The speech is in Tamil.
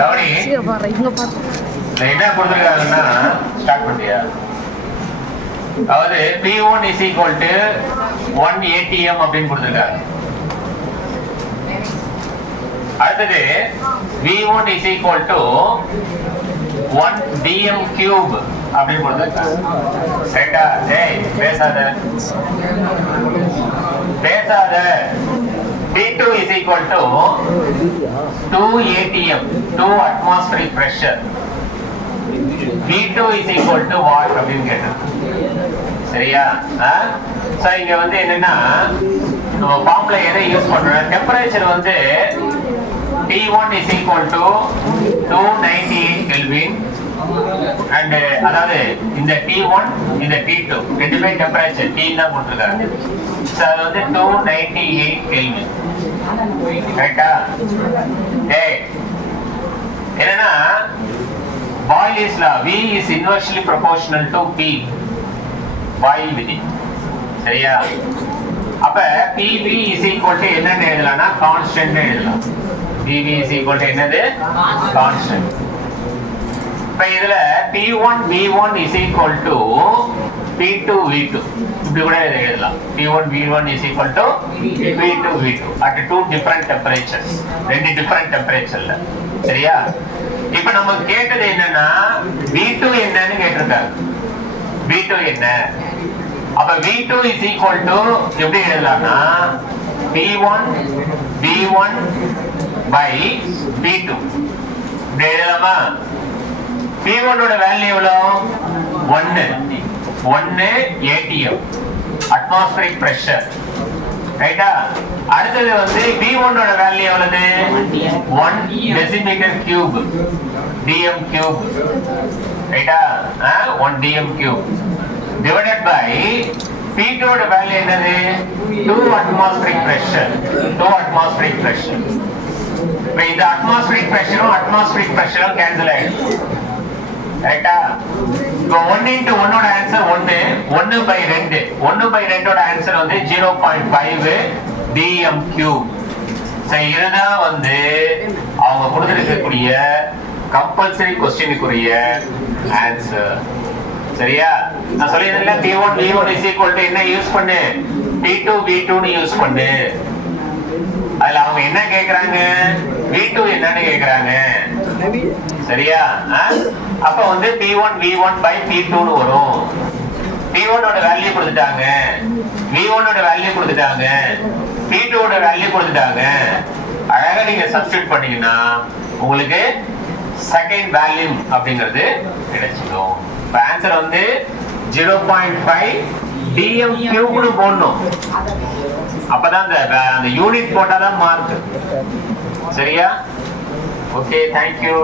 கவனி என்ன கொடுத்துருக்காங்கன்னா ஸ்டார்ட் பண்ணியா அதாவது P1 is equal to 1 ATM அப்படின்னு கொடுத்துருக்காங்க. அடுத்தது V1 is equal to 1 DM cube அப்படின்னு கொடுத்துருக்காங்க. ரைட்டா? ஏய் பேசாத P2 is equal to 2 ATM 2 atmospheric pressure. V2 is equal to what அப்படின்னு கேட்டாங்க. சரியா? சோ இங்க வந்து என்னன்னா நம்ம ஃபார்முலா எதை யூஸ் பண்றோம், டெம்பரேச்சர் வந்து T1 is equal to 298 Kelvin and அதாவது இந்த T1 இந்த T2 ரெண்டுமே டெம்பரேச்சர் T தான் கொடுத்திருக்காங்க. சோ அது வந்து 298 Kelvin. ரைட்டா? ஏய் என்னன்னா Boyle's law V is inversely proportional to P. Boyle விதி. சரியா? அப்ப PV is equal to என்னன்னு எழுதலாம்னா கான்ஸ்டன்ட் எழுதலாம். PV is equal to என்னது? கான்ஸ்டன்ட். இப்ப இதுல P1 V1 is equal to P2 V2 இப்படி கூட எழுதலாம். P1 V1 is equal to P2 V2 at two different temperatures. ரெண்டு different temperatureல. சரியா? இப்ப நம்ம கேட்டது என்னன்னா V2 என்னன்னு கேட்டிருக்காங்க. V2 என்ன? அப்ப V2 is equal to எப்படி எழுதலாம்னா P1 V1 by P2 இப்படி எழுதலாமா? P1 ஓட வேல்யூ எவ்வளவு? 1 ATM atmospheric pressure. ரைட்டா? அடுத்தது வந்து V1 ஓட வேல்யூ எவ்வளவு? 1 decimeter cube DM cube. ரைட்டா? 1 DM cube divided by P2 ஓட வேல்யூ என்னது? 2 atmospheric pressure. 2 atmospheric pressure. இப்ப இந்த atmospheric pressure கேன்சல் ஆயிடுச்சு. ரைட்டா? இப்போ 1 into 1 ஓட ஆன்சர் 1/2 1/2 ஓட ஆன்சர் வந்து 0.5 DM cube. சோ இதுதான் வந்து அவங்க கொடுத்திருக்கக்கூடிய கம்பல்சரி क्वेश्चनக்குரிய ஆன்சர். சரியா? நான் சொல்லியிருந்தேன்ல P1 V1 is equal to என்ன யூஸ் பண்ணு? P2 V2 னு யூஸ் பண்ணு. அதுல அவங்க என்ன கேக்குறாங்க? V2 என்னன்னு கேக்குறாங்க. சரியா? அப்ப வந்து P1 V1 by P2 னு வரும். P1 ஓட வேல்யூ கொடுத்துட்டாங்க, V1 ஓட வேல்யூ கொடுத்துட்டாங்க, P2 ஓட வேல்யூ கொடுத்துட்டாங்க. அழகா நீங்க சப்ஸ்டிட்யூட் பண்ணீங்கன்னா உங்களுக்கு செகண்ட் வேல்யூ அப்படிங்கிறது கிடைச்சிடும். இப்ப ஆன்சர் வந்து 0.5 DM cube னு போடணும். அப்பதான் அந்த யூனிட் போட்டாதான் மார்க். சரியா? Okay, thank you.